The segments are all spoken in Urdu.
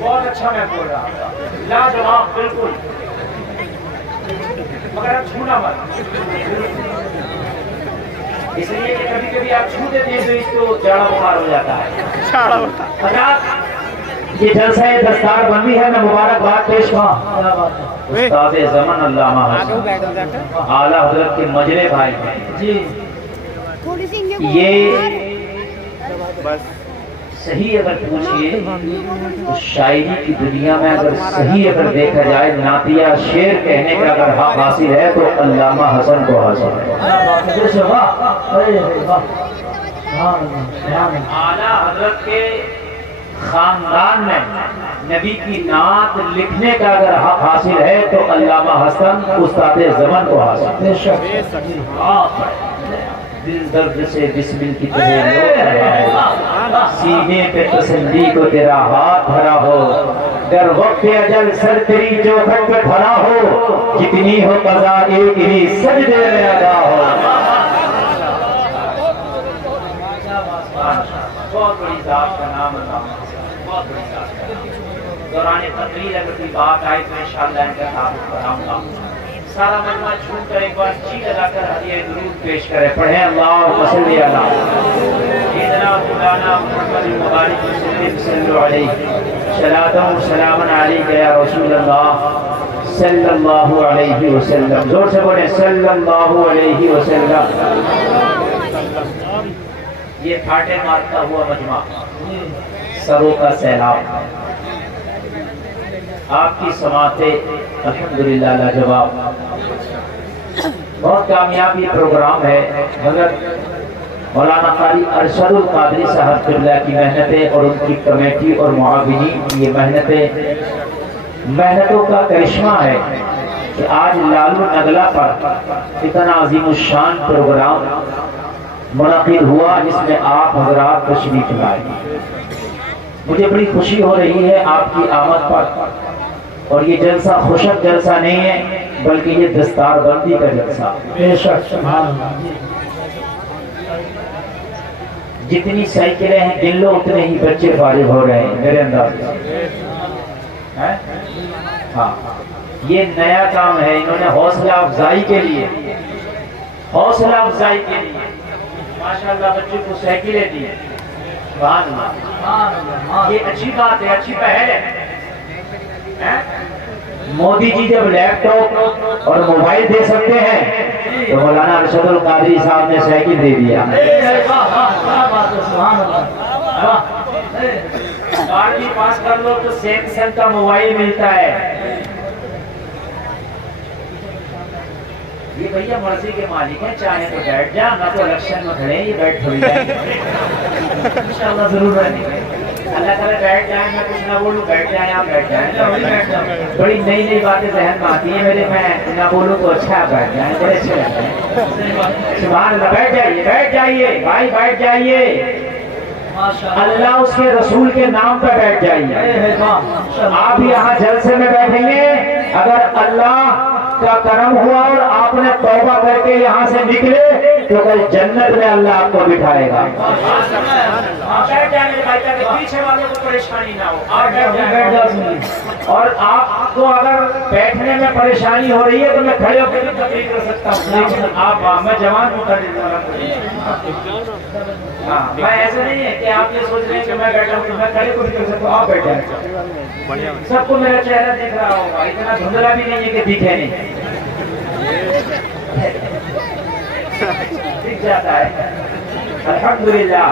بہت اچھا میں بول رہا ہوں، لاجواب بالکل، مگر آپ چھونا مت، اس لیے کہ کبھی کبھی آپ چھو دیتے ہیں تو اس کو جاڑا بخار ہو جاتا ہے۔ حضرات یہ جلسہ دستار بندی ہے، میں مبارکباد پیش کروں استاد زمن علامہ حسن اعلیٰ حضرت کے مجرے بھائی ہیں جی۔ یہ صحیح اگر پوچھئے تو شاعری کی دنیا میں اگر صحیح اگر دیکھا جائے نعتیہ شعر کہنے کا اگر حق حاصل ہے تو علامہ حسن کو حاصل ہے۔ اعلیٰ حضرت کے خاندان میں نبی کی نعت لکھنے کا اگر حق حاصل ہے تو علامہ حسن استاد زمن کو حاصل ہے۔ دل درد سے بسمل کی تجھے لوٹ رہا ہے، سینے پہ تسلی کو تیرا ہاتھ بھرا ہو، در وقت اجل سر تیری چوکھٹ پہ کھڑا ہو، جتنی ہو قضا ایک ہی سجدے میں ادا ہو۔ بہت بڑی ذات کا نام اللہ، بہت بڑی ذات کا نام۔ دوران تقریر اگر کوئی بات آئے تو انشاءاللہ ان کا تعارف کراؤں گا۔ سارا مجمع چھوٹ کر ایک بار جی لگا کر ہدیہ درود پیش کرے، پڑھیں اللہم صلی علی سیدنا مولانا محمد المبارک وسلم صلی علیہ صلاۃ و سلام علیک یا رسول اللہ صلی اللہ علیہ وسلم۔ زور سے بولیں صلی اللہ علیہ وسلم۔ یہ پھاٹے مارتا ہوا مجمع، سروں کا سیلاب، آپ کی سماعتیں الحمدللہ لاجواب، بہت کامیاب یہ پروگرام ہے۔ حضرت مولانا قاری ارشد القادری صاحب قبلہ کی محنتیں اور ان کی کمیٹی اور معاونین کی یہ محنتوں کا کرشمہ ہے کہ آج لالو نگلا پر اتنا عظیم الشان پروگرام منعقد ہوا جس میں آپ حضرات تشریف لائے۔ مجھے بڑی خوشی ہو رہی ہے آپ کی آمد پر، اور یہ جلسہ خوشک جلسہ نہیں ہے بلکہ یہ دستار بندی کا جلسہ۔ جتنی سائیکلیں ہیں گن لو اتنے ہی بچے فارغ ہو رہے ہیں میرے انداز سے۔ ہاں یہ نیا کام ہے، انہوں نے حوصلہ افزائی کے لیے ماشاءاللہ بچوں کو سائیکلیں دی، سبحان اللہ، یہ اچھی بات ہے، اچھی پہل ہے۔ مودی جی جب لیپ ٹاپ اور موبائل دے سکتے ہیں تو مولانا ارشد القادری صاحب نے سائیکل دے دیا۔ 12ویں پاس کر لو تو سیمسنگ کا موبائل ملتا ہے۔ یہ بھیا مرضی کے مالک ہیں، چاہے تو بیٹھ جا، نہ تو الیکشن میں کھڑے ہیں، یہ بیٹھ تھوڑی جائیں گے انشاءاللہ ضرور رہنے گے۔ اللہ تعالیٰ بیٹھ جائیں، میں کچھ نہ بولوں، بیٹھ جائیں آپ، بیٹھ جائیں۔ بڑی نئی نئی باتیں ذہن میں آتی ہیں میرے، میں نہ بولوں تو اچھا آپ بیٹھ جائیں، بڑے اچھے لگتے ہیں۔ سبحان اللہ، بیٹھ جائیے بھائی، بیٹھ جائیے، اللہ اس کے رسول کے نام پہ بیٹھ جائیے۔ آپ یہاں جلسے میں بیٹھیں گے، اگر اللہ کا کرم ہوا اور آپ نے توبہ کر کے یہاں سے نکلے تو کل جنت میں اللہ آپ کو بٹھائے گا۔ پیچھے والوں کو پریشانی نہ ہو، اور آپ کو اگر بیٹھنے میں پریشانی ہو رہی ہے تو میں کھڑے ہو کے تقریر کر سکتا ہوں، لیکن آپ میں جوان کو کر دیتا ہوں۔ میں ایسا نہیں ہے کہ آپ یہ سوچ رہے ہیں کہ میں بیٹھا ہوں تو میں کھڑے کو بھی کر سکتا ہوں، آپ بیٹھے ہیں۔ سب کو میرا چہرہ دیکھ رہا ہوگا، اتنا دھندلا بھی نہیں ہے کہ دکھے نہیں، دکھ جاتا ہے الحمدللہ۔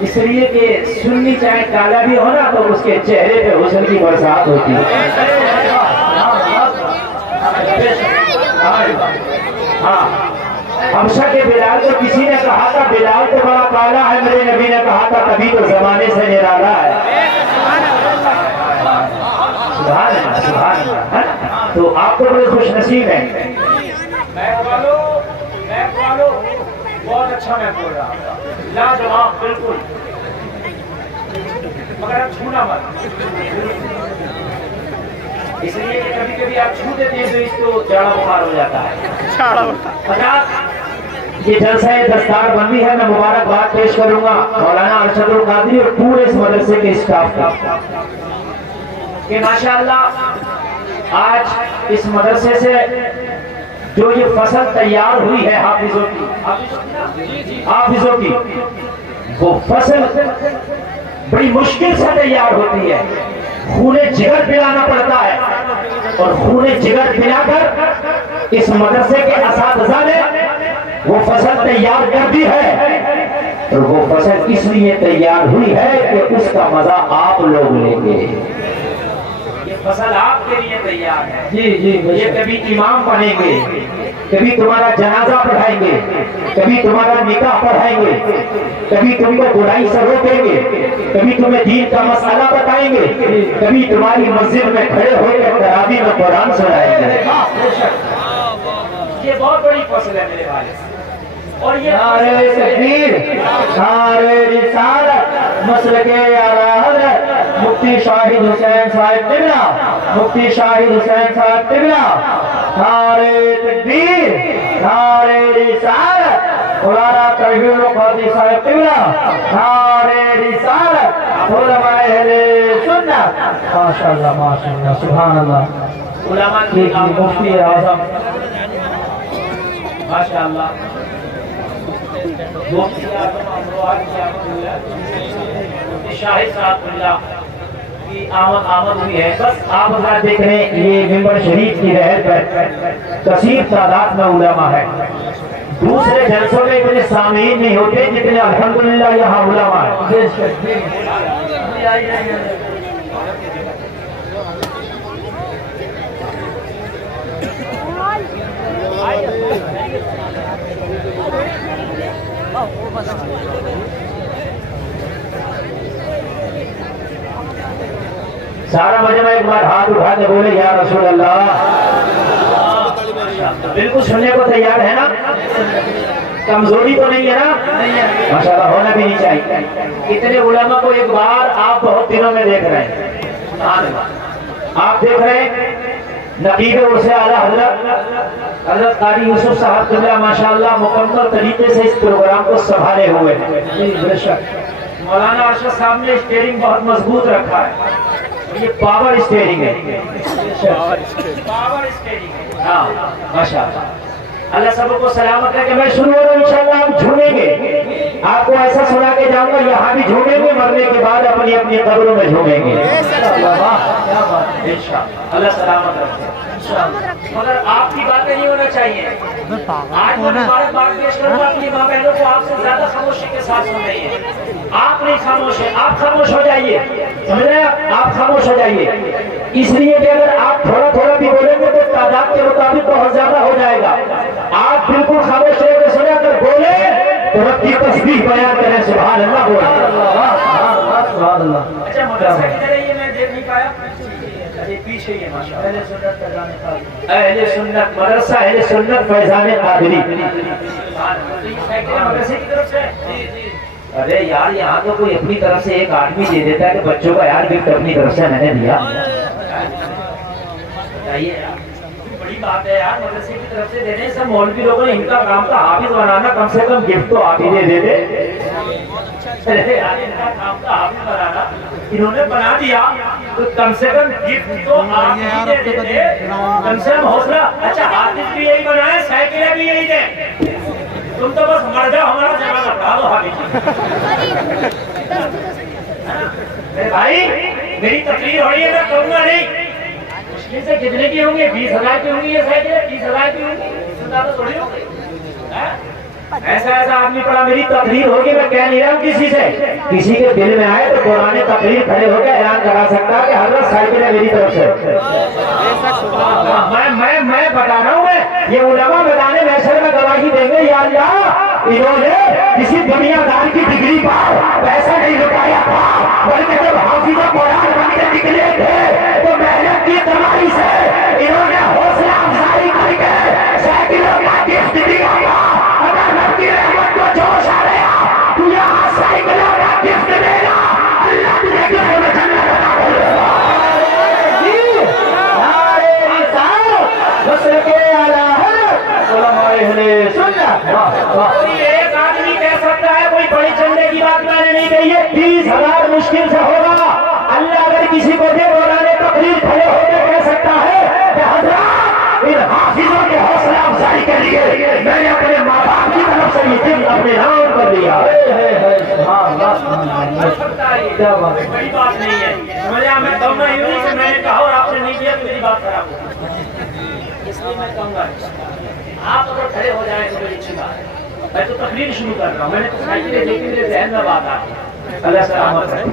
اس لیے کہ سنی چاہے کالا بھی ہو نا تو اس کے چہرے پہ حسن کی برسات ہوتی ہے۔ ہاں حبشہ کے بلال کو کسی نے کہا تھا بلال تو بڑا کالا ہے، میرے نبی نے کہا تھا تبھی تو زمانے سے نرالا ہے۔ سبحان اللہ، تو آپ تو بڑے خوش نصیب ہیں۔ بہت اچھا میں بول رہا ہوں، لاجواب بالکل، مگر آپ چھونا مت، اس لیے کہ کبھی کبھی آپ چھو دیتے ہیں تو اس کو جاڑا بخار ہو جاتا ہے۔ یہ جلسہ دستار بندی ہے، میں مبارکباد پیش کروں گا مولانا ارشد القادری اور پورے اس مدرسے کے اسٹاف کا کہ ماشاءاللہ آج اس مدرسے سے جو یہ فصل تیار ہوئی ہے حافظوں کی وہ فصل بڑی مشکل سے تیار ہوتی ہے، خون جگر پلانا پڑتا ہے، اور خون جگر پلا کر اس مدرسے کے اساتذہ نے وہ فصل تیار کر دی ہے، اور وہ فصل اس لیے تیار ہوئی ہے کہ اس کا مزہ آپ لوگ لیں گے۔ یہ فصل آپ کے لیے تیار ہے، یہ کبھی امام پڑھیں گے، کبھی تمہارا جنازہ پڑھائیں گے، کبھی تمہارا نکاح پڑھائیں گے، کبھی تم کو برائی سے روکیں گے، کبھی تمہیں دین کا مسئلہ بتائیں گے، کبھی تمہاری مسجد میں کھڑے ہو کر تراویح میں قرآن سنائیں گے۔ یہ بہت بڑی فصل ہے میرے بھائی، اور یہ نعرہ تکبیر، نعرہ رسالت، مسلک اعلی حضرت مفتی شاہد حسین صاحب قبلہ، مفتی شاہد حسین صاحب قبلہ، نعرہ تکبیر، نعرہ رسالت، مولانا توحید القادری صاحب قبلہ، نعرہ رسالت، علماء اہل سنت، ماشاءاللہ ماشاءاللہ سبحان اللہ، علماء کی مفتی اعظم ماشاءاللہ، شاہد صاحب اللہ کی آمد ہوئی ہے۔ بس آپ حضرات دیکھ رہے ہیں یہ ممبر شریف کی رہائش پر کثیر تعداد میں علماء ہے، دوسرے جلسوں میں اتنے سامعین نہیں ہوتے جتنے الحمدللہ یہاں علماء ہے۔ سارا مجمع ایک بار ہاتھ اٹھا کے بولے یا رسول اللہ، بالکل سننے کو تیار ہے نا، کمزوری تو نہیں ہے نا، ماشاءاللہ ہونا بھی نہیں چاہیے۔ اتنے علماء کو ایک بار آپ بہت دنوں میں دیکھ رہے ہیں، آپ دیکھ رہے ہیں نقیب عرص اعلیٰ حضرت قاری یوسف صاحب قبلہ ماشاءاللہ مکمل طریقے سے اس پروگرام کو سنبھالے ہوئے ہیں۔ مولانا ارشد صاحب نے اسٹیئرنگ بہت مضبوط رکھا ہے، یہ پاور اسٹیئرنگ ہے، پاور اسٹیئرنگ ہے، ہاں ماشاءاللہ۔ اللہ سب کو سلامت ہے کہ میں شروع ہو رہا ہوں، انشاءاللہ آپ جھومیں گے، آپ کو ایسا سنا کے جاؤں گا یہاں بھی جھومیں گے، مرنے کے بعد اپنی اپنی قبروں میں جھومیں گے اللہ سلامت رکھے۔ مگر آپ کی باتیں نہیں ہونا چاہیے، آج میں مبارکباد پیش کروں گا اپنی ماں بہنوں کو، آپ سے زیادہ خاموشی کے ساتھ سن رہی ہیں، آپ نہیں خاموش ہیں، آپ خاموش ہو جائیے، سمجھ رہے ہیں آپ خاموش ہو جائیے، اس لیے کہ اگر آپ تھوڑا تھوڑا بھی بولیں گے تو تعداد کے مطابق بہت زیادہ ہو جائے گا۔ آپ بالکل خاموش رہے کہ سنے، اگر بولے تو رب کی تسبیح بیان کریں، سبحان اللہ بولیں۔ اچھا مدرسہ کدھر ہے یہ میں دیکھ نہیں پایا، پیچھے یہ ماشاءاللہ اہل سنت مدرسہ اہل سنت فیضان قادری، مدرسے کی طرف سے۔ ارے یار یہاں تو کوئی اپنی طرف سے ایک آدمی دے دیتا ہے کہ بچوں کا یار گفٹ اپنی طرف سے میں نے دیا، بڑی بات ہے یار، مدرسے کی طرف سے دینے۔ سب مولوی لوگوں نے ان کا کام تھا حافظ بنانا، کم سے کم گفٹ تو آپ ہی دے دیتے، انہوں نے بنا دیا تو کم سے کم گفٹ تو آپ ہی دے دیتے، کم سے کم حوصلہ۔ اچھا حافظ بھی یہی بنائے، سائیکلیں بھی یہی دیں، تم تو بس مر جاؤ، ہمارا جواب اٹھا دو حافظ۔ بھائی میری تقریر ہو رہی ہے، میں کروں گا نہیں، مشکل سے کتنے کی ہوں گے؟ 20,000 کی ہوں گی یہ سائیکلیں، 30,000 کی ہوں گی، اس سے زیادہ تھوڑی ہوں گی۔ ایسا آدمی پڑا میری تقریر ہوگی، میں کہہ نہیں رہا ہوں کسی سے، کسی کے دل میں آئے تو قرآن تقریر کھڑے ہو کے اعلان کرا سکتا کہ حضرت سائیکل ہے میری طرف سے۔ میں بتا رہا ہوں، میں یہ علماء بتانے محشر میں گواہی دیں گے، یا اللہ انہوں نے کسی دنیا دار کی ڈگری پر پیسہ نہیں لٹایا تھا، بلکہ جب حافظ قرآن بن کے نکلے تھے تو محنت کی کمائی سے انہوں نے حوصلہ افزائی کر کے سائیکلوں کا گفٹ دیا۔ اگر رب کی رحمت کو جوش آ رہا تو یہاں سائیکلوں کا گفٹ دینا، اللہ تجھے گھر میں جنت عطا کرے گا۔ نعرہ رسالت، مسلک اعلی حضرت، علماء اہل سنت۔ مشکل سے ہوگا. اللہ اگر کسی کو بھی دوران تقریر کھڑے ہو کے کہہ سکتا ہے کہ حضرات ان حافظوں کے حوصلہ افزائی کے لیے میں نے اپنے ماں باپ کی طرف سے یہ دل اپنے نام کر دیا. کیا بات ہے, بڑی بات نہیں ہے. میں کہوں گا یوں نہیں کہ میں نے کہا اور آپ نے نہیں کیا تو میری بات خراب ہو. اس لیے میں کہوں گا آپ اگر کھڑے ہو جائیں تو بڑی اچھی بات ہے. میں تو تقریر شروع کر رہا ہوں. میں نے تو سائیکلیں دیکھی میرے ذہن میں بات آ گئی. اللہ سلامت رہے.